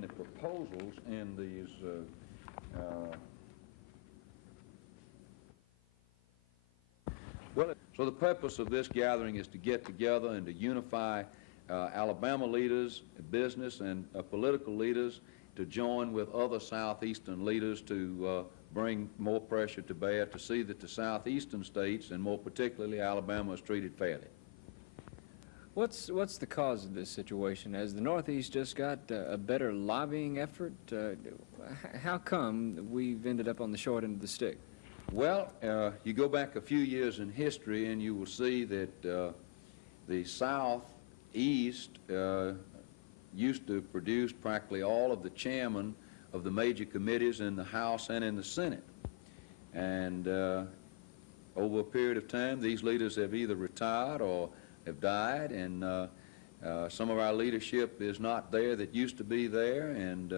the proposals in these so the purpose of this gathering is to get together and to unify Alabama leaders, business and political leaders, to join with other southeastern leaders to bring more pressure to bear to see that the southeastern states, and more particularly Alabama, is treated fairly. What's the cause of this situation? Has the Northeast just got a better lobbying effort? How come we've ended up on the short end of the stick? Well, you go back a few years in history and you will see that the Southeast used to produce practically all of the chairmen of the major committees in the House and in the Senate. And over a period of time, these leaders have either retired or have died, and some of our leadership is not there that used to be there, and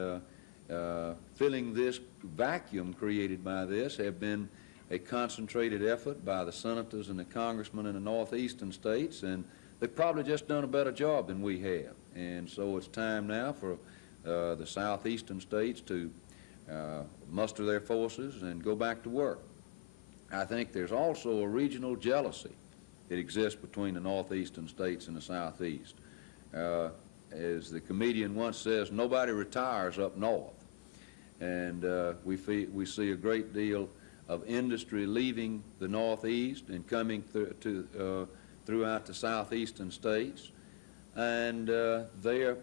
filling this vacuum created by this have been a concentrated effort by the senators and the congressmen in the northeastern states, and they've probably just done a better job than we have. And so it's time now for the southeastern states to muster their forces and go back to work. I think there's also a regional jealousy that exists between the northeastern states and the southeast. As the comedian once says, nobody retires up north. And we see a great deal of industry leaving the northeast and coming throughout the southeastern states. And they're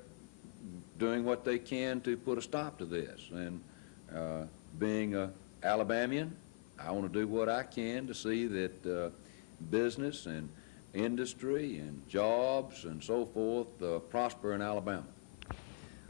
doing what they can to put a stop to this. And being an Alabamian, I want to do what I can to see that business and industry and jobs and so forth prosper in Alabama.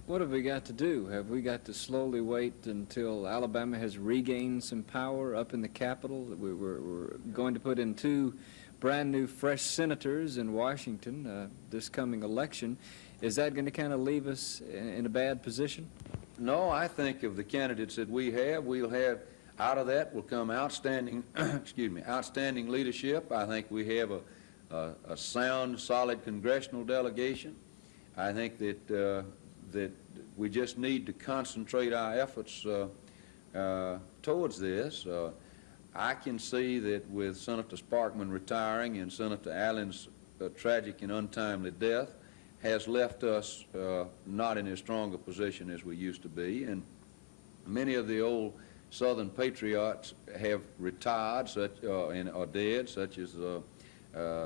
What have we got to do? Have we got to slowly wait until Alabama has regained some power up in the Capitol? We're going to put in 2 brand new fresh senators in Washington this coming election. Is that going to kind of leave us in a bad position? No, I think of the candidates that we have, we'll have, out of that will come outstanding, outstanding leadership. I think we have a sound, solid congressional delegation. I think that we just need to concentrate our efforts towards this. I can see that with Senator Sparkman retiring and Senator Allen's tragic and untimely death has left us not in as strong a position as we used to be, and many of the old Southern patriots have retired and are dead, such as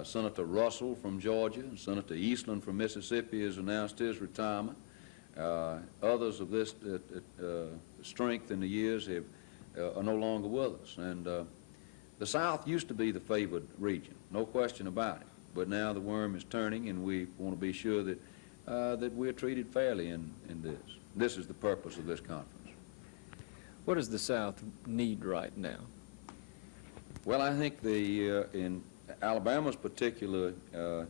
Senator Russell from Georgia, and Senator Eastland from Mississippi has announced his retirement. Others of this strength in the years are no longer with us. And the South used to be the favored region, no question about it. But now the worm is turning, and we want to be sure that that we're treated fairly in this. This is the purpose of this conference. What does the South need right now? Well, I think in Alabama's particular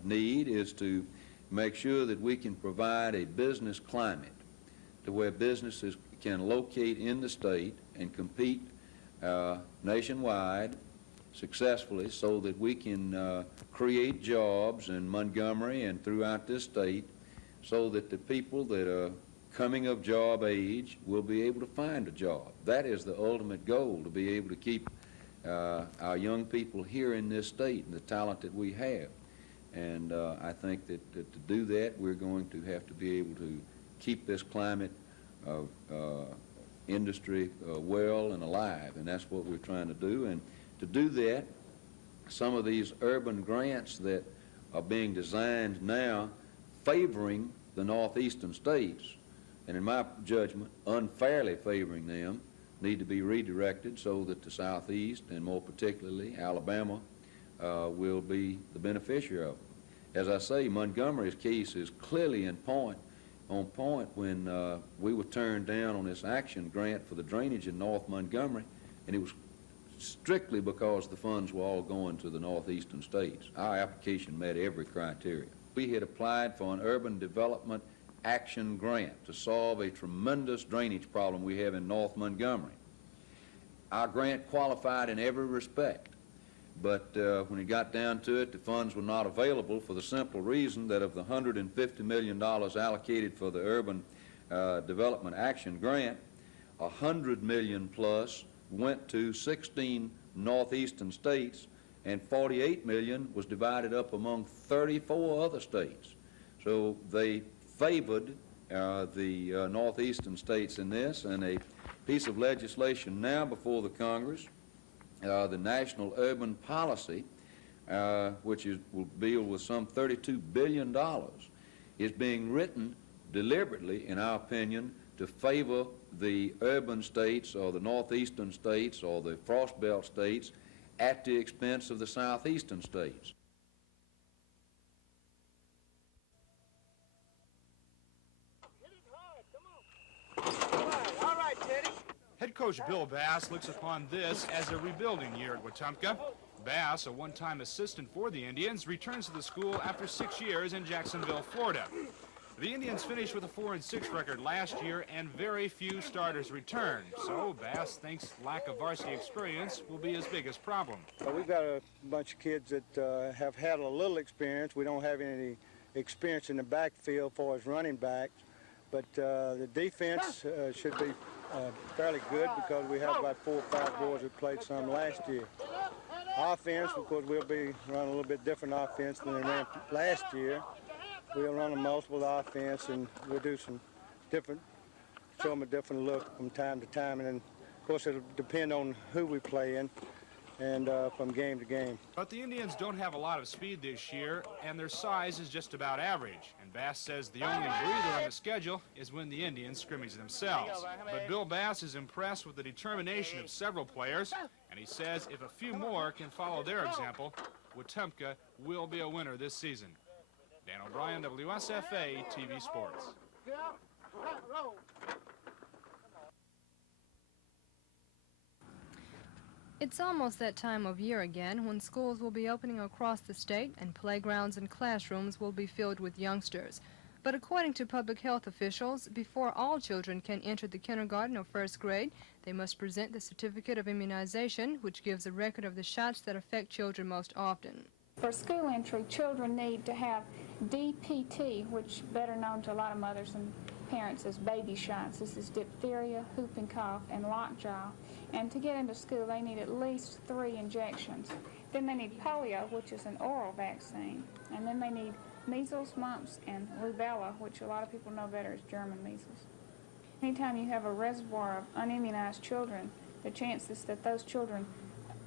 need is to make sure that we can provide a business climate to where businesses can locate in the state and compete nationwide successfully, so that we can create jobs in Montgomery and throughout this state, so that the people that are coming of job age will be able to find a job. That is the ultimate goal, to be able to keep our young people here in this state and the talent that we have. And I think that to do that, we're going to have to be able to keep this climate of industry well and alive, and that's what we're trying to do. And to do that, some of these urban grants that are being designed now favoring the northeastern states, and in my judgment unfairly favoring them, need to be redirected so that the southeast, and more particularly Alabama, will be the beneficiary of them. As I say, Montgomery's case is clearly on point when we were turned down on this action grant for the drainage in North Montgomery, and it was strictly because the funds were all going to the northeastern states. Our application met every criteria. We had applied for an urban development action grant to solve a tremendous drainage problem we have in North Montgomery. Our grant qualified in every respect, but when it got down to it, the funds were not available for the simple reason that of the $150 million allocated for the urban Development Action Grant, $100 million plus went to 16 northeastern states, and $48 million was divided up among 34 other states. So they favored the northeastern states in this, and a piece of legislation now before the Congress, the National Urban Policy, which will deal with some $32 billion, is being written deliberately, in our opinion, to favor the urban states or the northeastern states or the Frost Belt states at the expense of the southeastern states. All right, Teddy. Head coach Bill Bass looks upon this as a rebuilding year at Wetumpka. Bass, a one-time assistant for the Indians, returns to the school after 6 years in Jacksonville, Florida. The Indians finished with a 4-6 record last year, and very few starters returned. So Bass thinks lack of varsity experience will be his biggest problem. We've got a bunch of kids that have had a little experience. We don't have any experience in the backfield for as running backs, but the defense should be fairly good because we have about 4 or 5 boys that played some last year. Offense, of course, we'll be running a little bit different offense than they ran last year. We'll run a multiple offense, and we'll do some different, show them a different look from time to time. And then, of course, it'll depend on who we play in and from game to game. But the Indians don't have a lot of speed this year, and their size is just about average. And Bass says the only breather on the schedule is when the Indians scrimmage themselves. But Bill Bass is impressed with the determination of several players, and he says if a few more can follow their example, Wetumpka will be a winner this season. Dan O'Brien, WSFA TV Sports. It's almost that time of year again when schools will be opening across the state and playgrounds and classrooms will be filled with youngsters. But according to public health officials, before all children can enter the kindergarten or first grade, they must present the certificate of immunization, which gives a record of the shots that affect children most often. For school entry, children need to have DPT, which better known to a lot of mothers and parents as baby shots. This is diphtheria, whooping cough, and lockjaw. And to get into school, they need at least 3 injections. Then they need polio, which is an oral vaccine. And then they need measles, mumps, and rubella, which a lot of people know better as German measles. Anytime you have a reservoir of unimmunized children, the chances that those children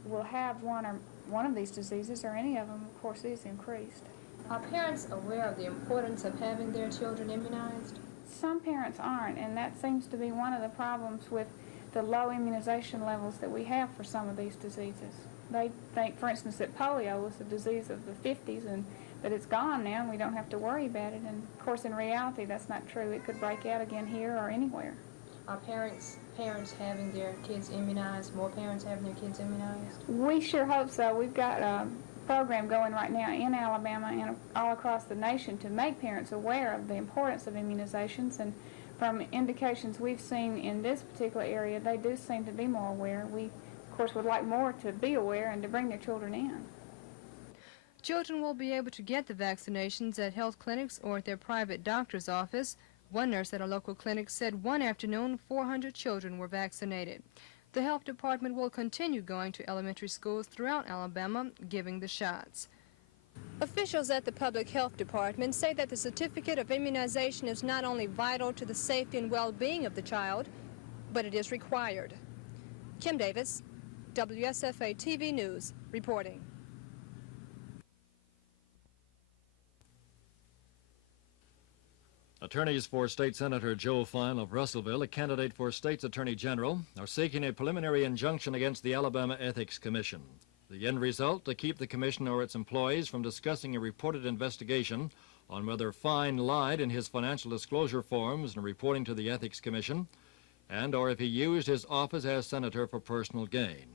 will have one of these diseases, or any of them, of course, is increased. Are parents aware of the importance of having their children immunized? Some parents aren't, and that seems to be one of the problems with the low immunization levels that we have for some of these diseases. They think, for instance, that polio was a disease of the 50s and that it's gone now and we don't have to worry about it. And, of course, in reality, that's not true. It could break out again here or anywhere. Are parents having their kids immunized, more parents having their kids immunized? We sure hope so. We've got a program going right now in Alabama and all across the nation to make parents aware of the importance of immunizations. And from indications we've seen in this particular area, they do seem to be more aware. We, of course, would like more to be aware and to bring their children in. Children will be able to get the vaccinations at health clinics or at their private doctor's office. One nurse at a local clinic said one afternoon 400 children were vaccinated. The health department will continue going to elementary schools throughout Alabama, giving the shots. Officials at the public health department say that the certificate of immunization is not only vital to the safety and well-being of the child, but it is required. Kim Davis, WSFA TV News, reporting. Attorneys for State Senator Joe Fine of Russellville, a candidate for State's Attorney General, are seeking a preliminary injunction against the Alabama Ethics Commission. The end result, to keep the commission or its employees from discussing a reported investigation on whether Fine lied in his financial disclosure forms and reporting to the Ethics Commission, and or if he used his office as senator for personal gain.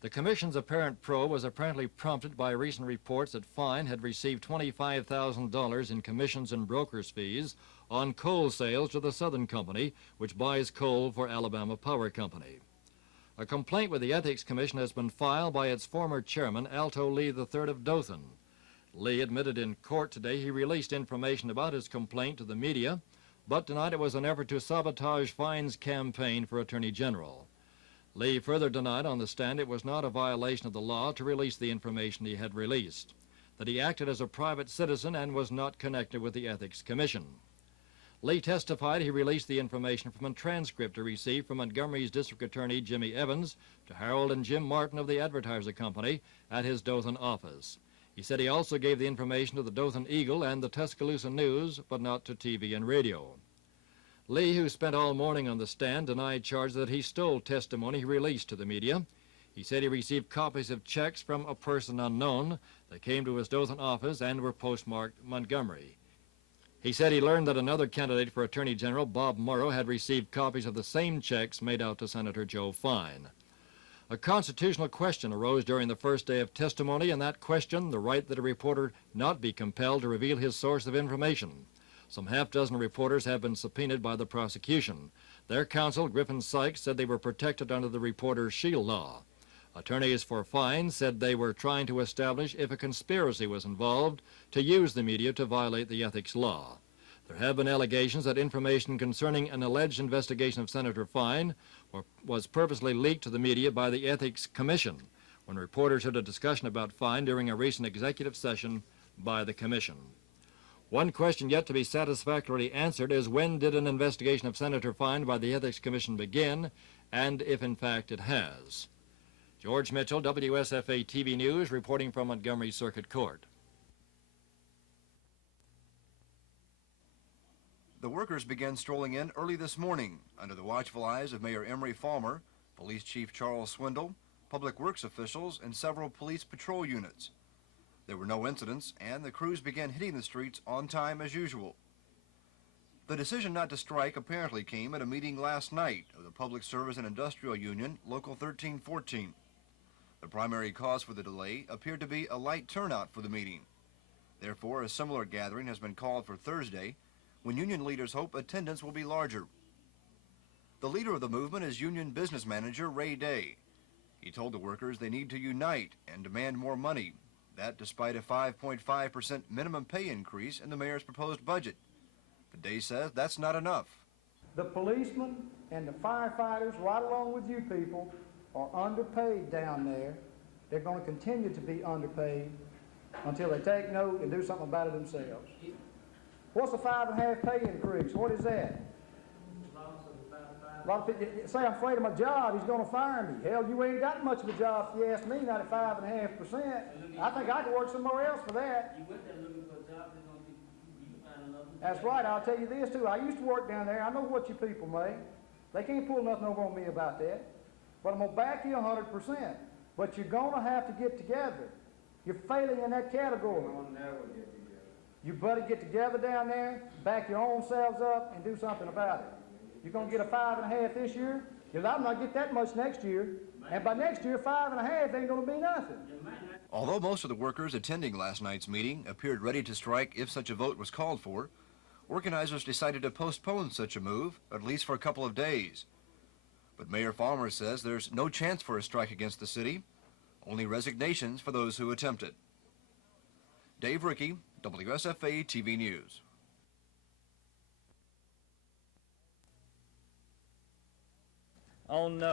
The commission's apparent probe was apparently prompted by recent reports that Fine had received $25,000 in commissions and brokers' fees on coal sales to the Southern Company, which buys coal for Alabama Power Company. A complaint with the Ethics Commission has been filed by its former chairman, Alto Lee III of Dothan. Lee admitted in court today he released information about his complaint to the media but tonight it was an effort to sabotage Fine's campaign for Attorney General. Lee further denied on the stand it was not a violation of the law to release the information he had released, that he acted as a private citizen and was not connected with the Ethics Commission. Lee testified he released the information from a transcript he received from Montgomery's District Attorney Jimmy Evans to Harold and Jim Martin of the Advertiser Company at his Dothan office. He said he also gave the information to the Dothan Eagle and the Tuscaloosa News, but not to TV and radio. Lee, who spent all morning on the stand, denied charges that he stole testimony he released to the media. He said he received copies of checks from a person unknown that came to his Dothan office and were postmarked Montgomery. He said he learned that another candidate for Attorney General, Bob Morrow, had received copies of the same checks made out to Senator Joe Fine. A constitutional question arose during the first day of testimony, and that question, the right that a reporter not be compelled to reveal his source of information. Some half-dozen reporters have been subpoenaed by the prosecution. Their counsel, Griffin Sykes, said they were protected under the Reporters' Shield Law. Attorneys for Fine said they were trying to establish if a conspiracy was involved to use the media to violate the ethics law. There have been allegations that information concerning an alleged investigation of Senator Fine was purposely leaked to the media by the Ethics Commission when reporters had a discussion about Fine during a recent executive session by the Commission. One question yet to be satisfactorily answered is when did an investigation of Senator Fine by the Ethics Commission begin, and if in fact it has. George Mitchell, WSFA TV News, reporting from Montgomery Circuit Court. The workers began strolling in early this morning under the watchful eyes of Mayor Emery Falmer, Police Chief Charles Swindle, Public Works officials, and several police patrol units. There were no incidents, and the crews began hitting the streets on time as usual. The decision not to strike apparently came at a meeting last night of the Public Service and Industrial Union, Local 1314. The primary cause for the delay appeared to be a light turnout for the meeting. Therefore, a similar gathering has been called for Thursday, when union leaders hope attendance will be larger. The leader of the movement is union business manager Ray Day. He told the workers they need to unite and demand more money, that despite a 5.5% minimum pay increase in the mayor's proposed budget. But Day says that's not enough. The policemen and the firefighters, right along with you people, are underpaid down there. They're going to continue to be underpaid until they take note and do something about it themselves. What's a 5.5 pay increase? What is that? A lot of people say, I'm afraid of my job, he's going to fire me. Hell, you ain't got much of a job if you ask me, not at 5.5%. I think I could work somewhere else for that. You went there looking for a job, you can find another. That's right, I'll tell you this too. I used to work down there. I know what you people make. They can't pull nothing over on me about that. But I'm going to back you 100%. But you're going to have to get together. You're failing in that category. You better get together down there, back your own selves up, and do something about it. You're going to get a 5.5 this year. You're not going to get that much next year. And by next year, 5.5 ain't going to be nothing. Although most of the workers attending last night's meeting appeared ready to strike if such a vote was called for, organizers decided to postpone such a move, at least for a couple of days. But Mayor Falmer says there's no chance for a strike against the city, only resignations for those who attempt it. Dave Rickey, WSFA TV News. On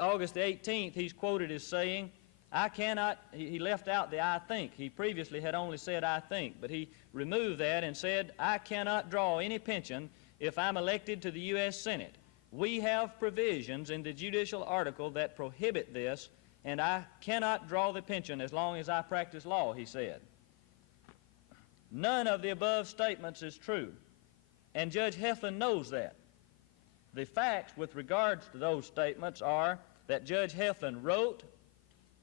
August the 18th, he's quoted as saying, I cannot, he left out the I think. He previously had only said I think, but he removed that and said, I cannot draw any pension if I'm elected to the U.S. Senate. We have provisions in the judicial article that prohibit this, and I cannot draw the pension as long as I practice law, he said. None of the above statements is true, and Judge Heflin knows that. The facts with regards to those statements are that Judge Heflin wrote,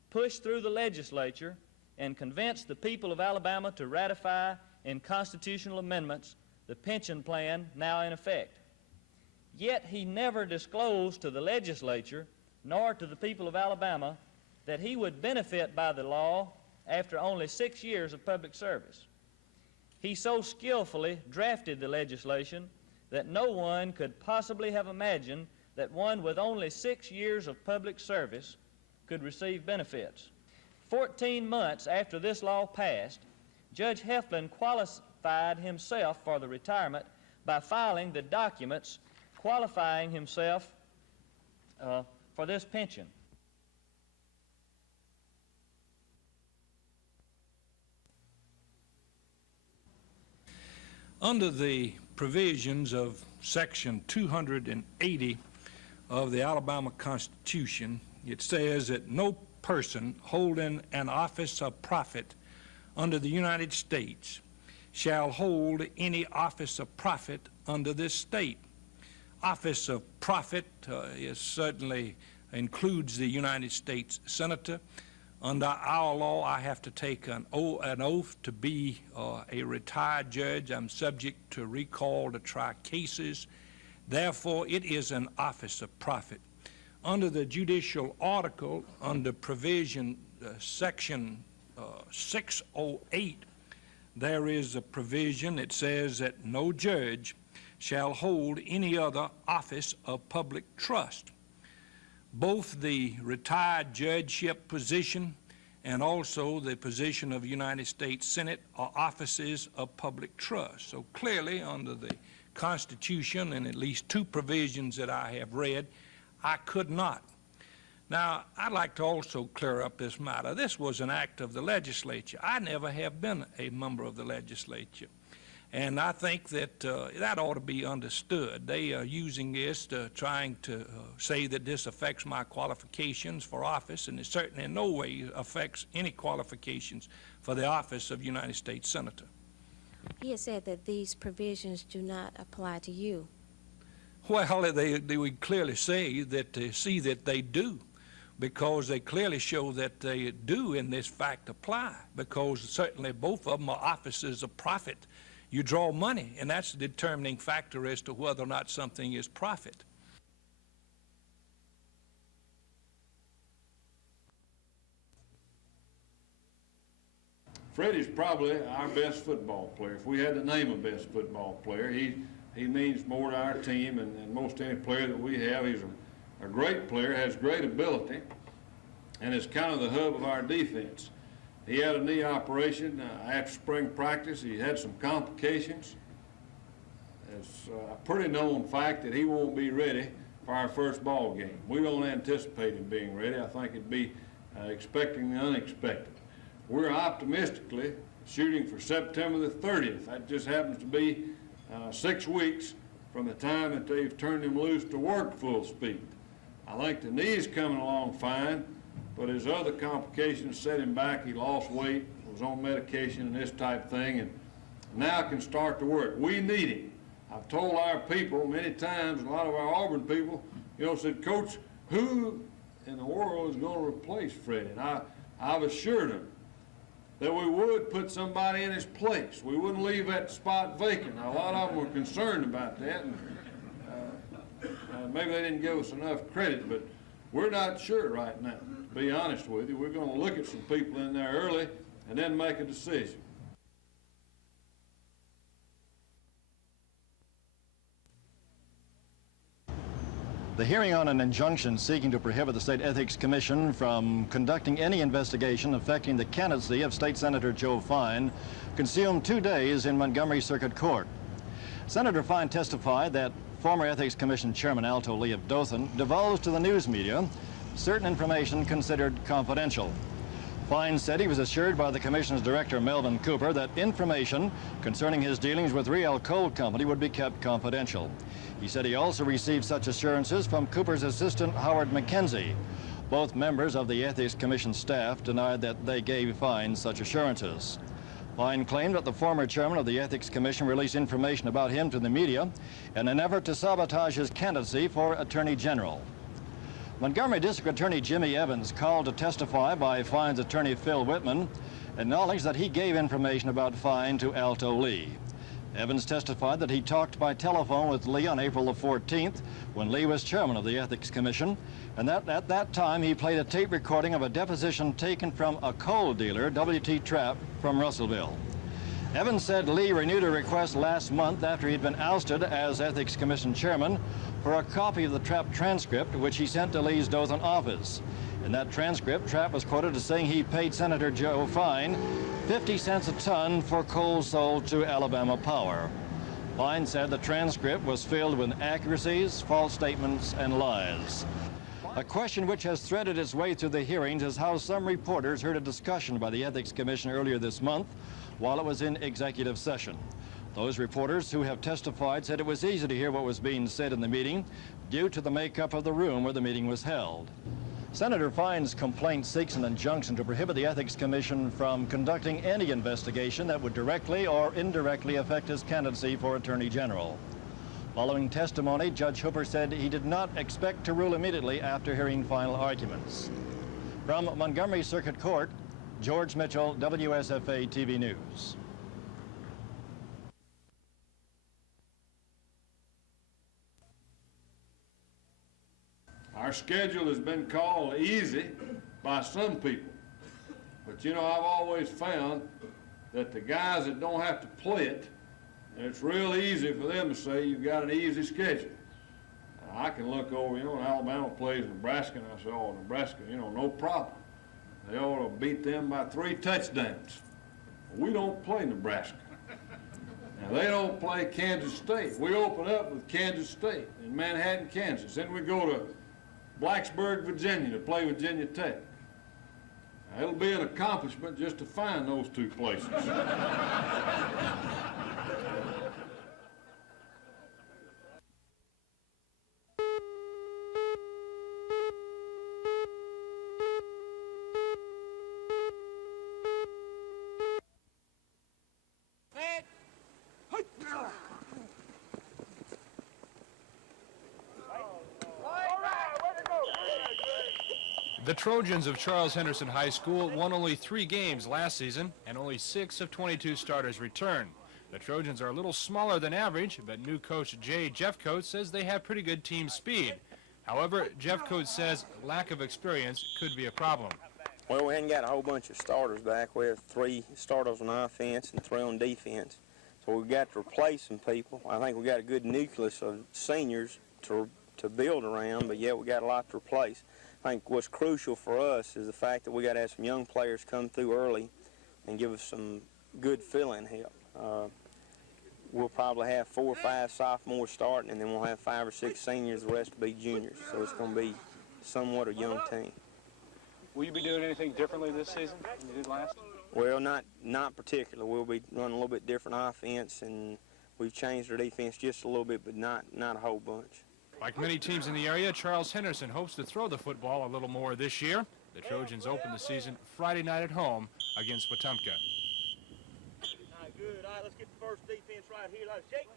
pushed through the legislature, and convinced the people of Alabama to ratify in constitutional amendments the pension plan now in effect. Yet he never disclosed to the legislature nor to the people of Alabama that he would benefit by the law after only 6 years of public service. He so skillfully drafted the legislation that no one could possibly have imagined that one with only 6 years of public service could receive benefits. 14 months after this law passed, Judge Heflin qualified himself for the retirement by filing the documents qualifying himself for this pension. Under the provisions of Section 280 of the Alabama Constitution, it says that no person holding an office of profit under the United States shall hold any office of profit under this state. Office of profit is certainly includes the United States Senator. Under our law, I have to take an oath to be a retired judge. I'm subject to recall to try cases. Therefore, it is an office of profit. Under the judicial article, under provision section 608, there is a provision that says that no judge shall hold any other office of public trust. Both the retired judgeship position and also the position of United States Senate are offices of public trust. So clearly, under the Constitution and at least two provisions that I have read, I could not. Now, I'd like to also clear up this matter. This was an act of the legislature. I never have been a member of the legislature. And I think that that ought to be understood. They are using this to trying to say that this affects my qualifications for office, and it certainly in no way affects any qualifications for the office of United States Senator. He has said that these provisions do not apply to you. Well, they would clearly say that they do, because they clearly show that they do in this fact apply, because certainly both of them are offices of profit. You draw money, and that's the determining factor as to whether or not something is profit. Freddie's probably our best football player. If we had to name a best football player, he means more to our team than most any player that we have. He's a great player, has great ability, and is kind of the hub of our defense. He had a knee operation after spring practice. He had some complications. It's a pretty known fact that he won't be ready for our first ball game. We don't anticipate him being ready. I think it'd be expecting the unexpected. We're optimistically shooting for September the 30th. That just happens to be 6 weeks from the time that they've turned him loose to work full speed. I think the knee's coming along fine, but his other complications set him back. He lost weight, was on medication and this type thing, and now can start to work. We need him. I've told our people many times, a lot of our Auburn people, said, Coach, who in the world is going to replace Freddie? And I've assured them that we would put somebody in his place. We wouldn't leave that spot vacant. Now, a lot of them were concerned about that, and maybe they didn't give us enough credit, but we're not sure right now. To be honest with you, we're going to look at some people in there early and then make a decision. The hearing on an injunction seeking to prohibit the State Ethics Commission from conducting any investigation affecting the candidacy of State Senator Joe Fine consumed 2 days in Montgomery Circuit Court. Senator Fine testified that former Ethics Commission Chairman Alto Lee of Dothan divulged to the news media certain information considered confidential. Fine said he was assured by the Commission's Director Melvin Cooper that information concerning his dealings with Riel Coal Company would be kept confidential. He said he also received such assurances from Cooper's assistant Howard McKenzie. Both members of the Ethics Commission staff denied that they gave Fine such assurances. Fine claimed that the former chairman of the Ethics Commission released information about him to the media in an effort to sabotage his candidacy for Attorney General. Montgomery District Attorney Jimmy Evans, called to testify by Fine's attorney Phil Whitman, acknowledged that he gave information about Fine to Alto Lee. Evans testified that he talked by telephone with Lee on April the 14th when Lee was chairman of the Ethics Commission, and that at that time he played a tape recording of a deposition taken from a coal dealer, W.T. Trapp, from Russellville. Evans said Lee renewed a request last month after he'd been ousted as Ethics Commission chairman for a copy of the Trapp transcript, which he sent to Lee's Dothan office. In that transcript, Trapp was quoted as saying he paid Senator Joe Fine 50 cents a ton for coal sold to Alabama Power. Fine said the transcript was filled with inaccuracies, false statements, and lies. A question which has threaded its way through the hearings is how some reporters heard a discussion by the Ethics Commission earlier this month while it was in executive session. Those reporters who have testified said it was easy to hear what was being said in the meeting due to the makeup of the room where the meeting was held. Senator Fine's complaint seeks an injunction to prohibit the Ethics Commission from conducting any investigation that would directly or indirectly affect his candidacy for Attorney General. Following testimony, Judge Hooper said he did not expect to rule immediately after hearing final arguments. From Montgomery Circuit Court, George Mitchell, WSFA TV News. Our schedule has been called easy by some people. But you know, I've always found that the guys that don't have to play it, it's real easy for them to say you've got an easy schedule. I can look over, you know, when Alabama plays Nebraska, and I say, oh, Nebraska, you know, no problem. They ought to beat them by 3 touchdowns. We don't play Nebraska. Now, they don't play Kansas State. We open up with Kansas State in Manhattan, Kansas. Then we go to Blacksburg, Virginia to play Virginia Tech. Now, it'll be an accomplishment just to find those 2 places. The Trojans of Charles Henderson High School won only 3 games last season, and only 6 of 22 starters returned. The Trojans are a little smaller than average, but new coach Jay Jeffcoat says they have pretty good team speed. However, Jeffcoat says lack of experience could be a problem. Well, we hadn't got a whole bunch of starters back. We have 3 starters on offense and 3 on defense. So we've got to replace some people. I think we got a good nucleus of seniors to build around, but yet we got a lot to replace. I think what's crucial for us is the fact that we got to have some young players come through early and give us some good fill-in help. We'll probably have 4 or 5 sophomores starting, and then we'll have 5 or 6 seniors. The rest will be juniors. So it's going to be somewhat a young team. Will you be doing anything differently this season than you did last? Well, not particularly. We'll be running a little bit different offense, and we've changed our defense just a little bit, but not a whole bunch. Like many teams in the area, Charles Henderson hopes to throw the football a little more this year. The Trojans open the season Friday night at home against Wetumpka. All right, good. All right, let's get the first defense right here. Let's shake.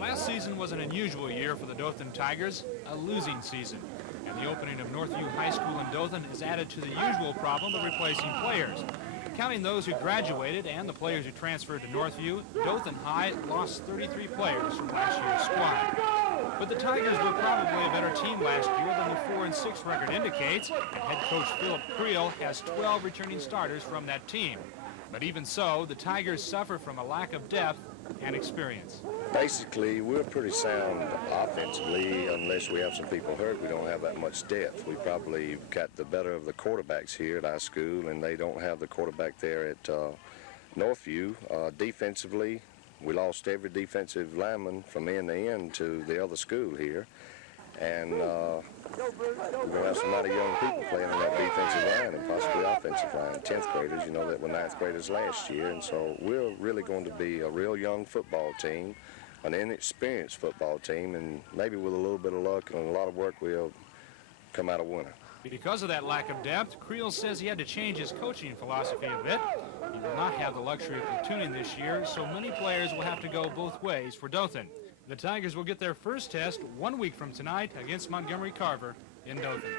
Last season was an unusual year for the Dothan Tigers, a losing season. And the opening of Northview High School in Dothan is added to the usual problem of replacing players. Counting those who graduated and the players who transferred to Northview, Dothan High lost 33 players from last year's squad. But the Tigers were probably a better team last year than the 4-6 record indicates, and head coach Philip Creel has 12 returning starters from that team. But even so, the Tigers suffer from a lack of depth and experience. Basically, we're pretty sound offensively. Unless we have some people hurt, we don't have that much depth. We probably got the better of the quarterbacks here at our school, and they don't have the quarterback there at Northview. Defensively, we lost every defensive lineman from end to end to the other school here. And we're going to have some mighty young people playing on that defensive line and possibly offensive line. 10th graders, you know, that were 9th graders last year. And so we're really going to be a real young football team, an inexperienced football team, and maybe with a little bit of luck and a lot of work, we'll come out a winner. Because of that lack of depth, Creel says he had to change his coaching philosophy a bit. He will not have the luxury of platooning this year, so many players will have to go both ways for Dothan. The Tigers will get their first test 1 week from tonight against Montgomery Carver in Dothan.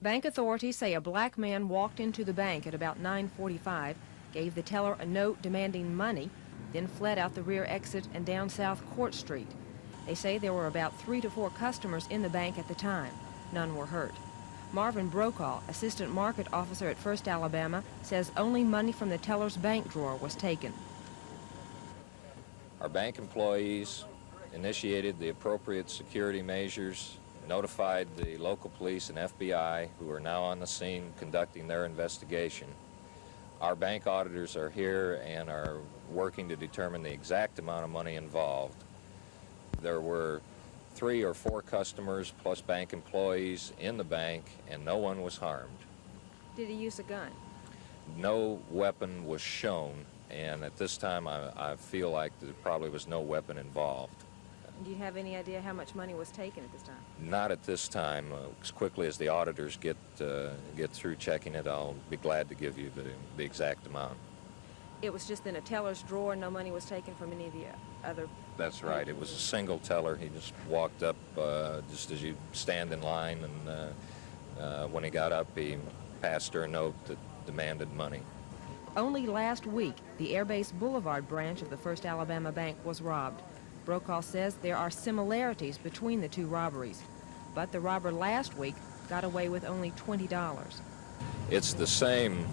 Bank authorities say a black man walked into the bank at about 9:45, gave the teller a note demanding money, then fled out the rear exit and down South Court Street. They say there were about 3 to 4 customers in the bank at the time. None were hurt. Marvin Brokaw, assistant market officer at First Alabama, says only money from the teller's bank drawer was taken. Our bank employees initiated the appropriate security measures, notified the local police and FBI, who are now on the scene conducting their investigation. Our bank auditors are here and are working to determine the exact amount of money involved. There were 3 or 4 customers plus bank employees in the bank, and no one was harmed. Did he use a gun? No weapon was shown, and at this time I feel like there probably was no weapon involved. Do you have any idea how much money was taken at this time? Not at this time. As quickly as the auditors get through checking it, I'll be glad to give you the exact amount. It was just in a teller's drawer, no money was taken from any of the other... That's right. It was a single teller. He just walked up just as you stand in line, and when he got up, he passed her a note that demanded money. Only last week, the Air Base Boulevard branch of the First Alabama Bank was robbed. Brokaw says there are similarities between the 2 robberies, but the robber last week got away with only $20. It's the same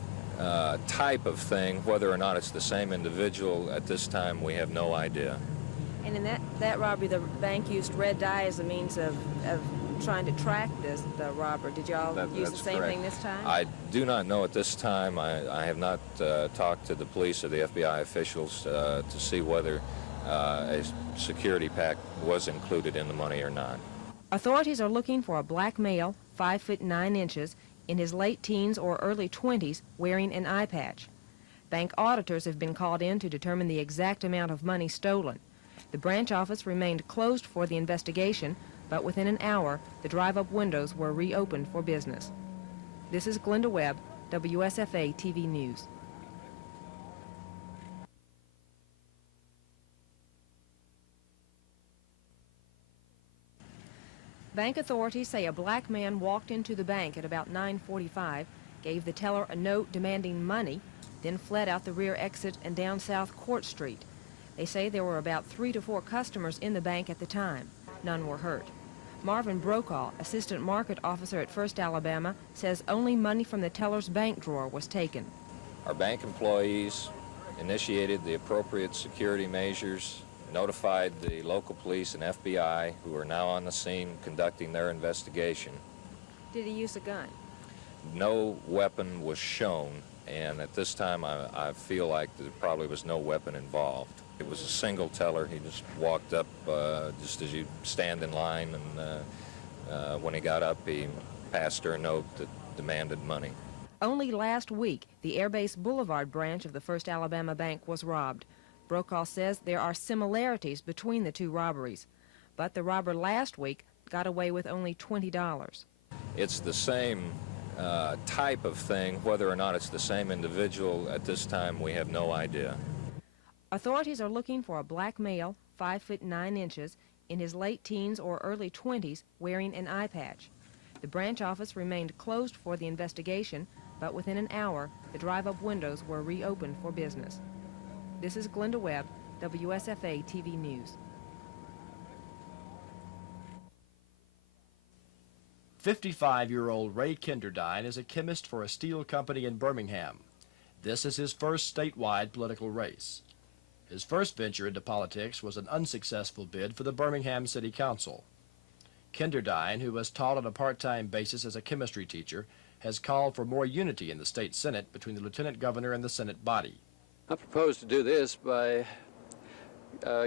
type of thing. Whether or not it's the same individual at this time, we have no idea. And in that robbery, the bank used red dye as a means of trying to track the robber. Did y'all use the same thing this time? I do not know at this time. I have not talked to the police or the FBI officials to see whether a security pack was included in the money or not. Authorities are looking for a black male, 5 foot 9 inches, in his late teens or early 20s, wearing an eye patch. Bank auditors have been called in to determine the exact amount of money stolen. The branch office remained closed for the investigation, but within an hour, the drive-up windows were reopened for business. This is Glenda Webb, WSFA TV News. Bank authorities say a black man walked into the bank at about 9:45, gave the teller a note demanding money, then fled out the rear exit and down South Court Street. They say there were about 3 to 4 customers in the bank at the time. None were hurt. Marvin Brokaw, assistant market officer at First Alabama, says only money from the teller's bank drawer was taken. Our bank employees initiated the appropriate security measures, notified the local police and FBI, who are now on the scene conducting their investigation. Did he use a gun? No weapon was shown, and at this time I feel like there probably was no weapon involved. It was a single teller. He just walked up just as you stand in line, and when he got up, he passed her a note that demanded money. Only last week, the Air Base Boulevard branch of the First Alabama Bank was robbed. Brokaw says there are similarities between the 2 robberies, but the robber last week got away with only $20. It's the same type of thing. Whether or not it's the same individual at this time, we have no idea. Authorities are looking for a black male, 5 foot 9 inches, in his late teens or early 20s, wearing an eye patch. The branch office remained closed for the investigation, but within an hour, the drive-up windows were reopened for business. This is Glenda Webb, WSFA TV News. 55-year-old Ray Kinderdine is a chemist for a steel company in Birmingham. This is his first statewide political race. His first venture into politics was an unsuccessful bid for the Birmingham City Council. Kinderdine, who was taught on a part-time basis as a chemistry teacher, has called for more unity in the state Senate between the Lieutenant Governor and the Senate body. I propose to do this by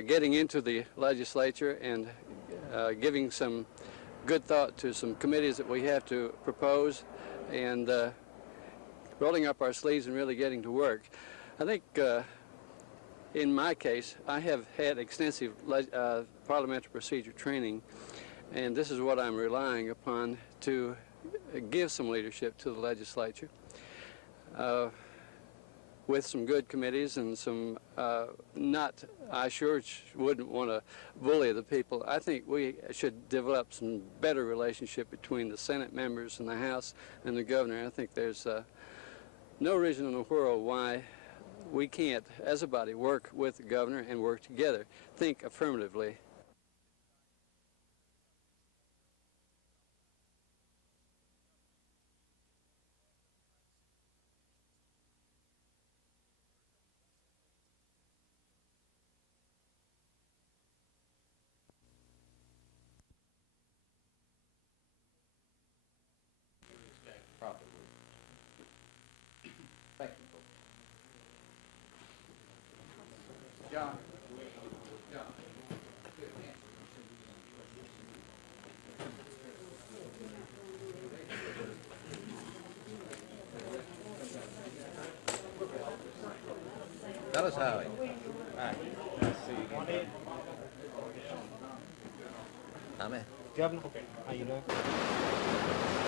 getting into the legislature and giving some good thought to some committees that we have to propose, and rolling up our sleeves and really getting to work. I think in my case, I have had extensive parliamentary procedure training, and this is what I'm relying upon to give some leadership to the legislature. With some good committees and some I sure wouldn't want to bully the people. I think we should develop some better relationship between the Senate members and the House and the governor. I think there's no reason in the world why we can't, as a body, work with the governor and work together, think affirmatively. fellas. How are you? Hi. Nice to see you again. I'm in. Governor, how you doing?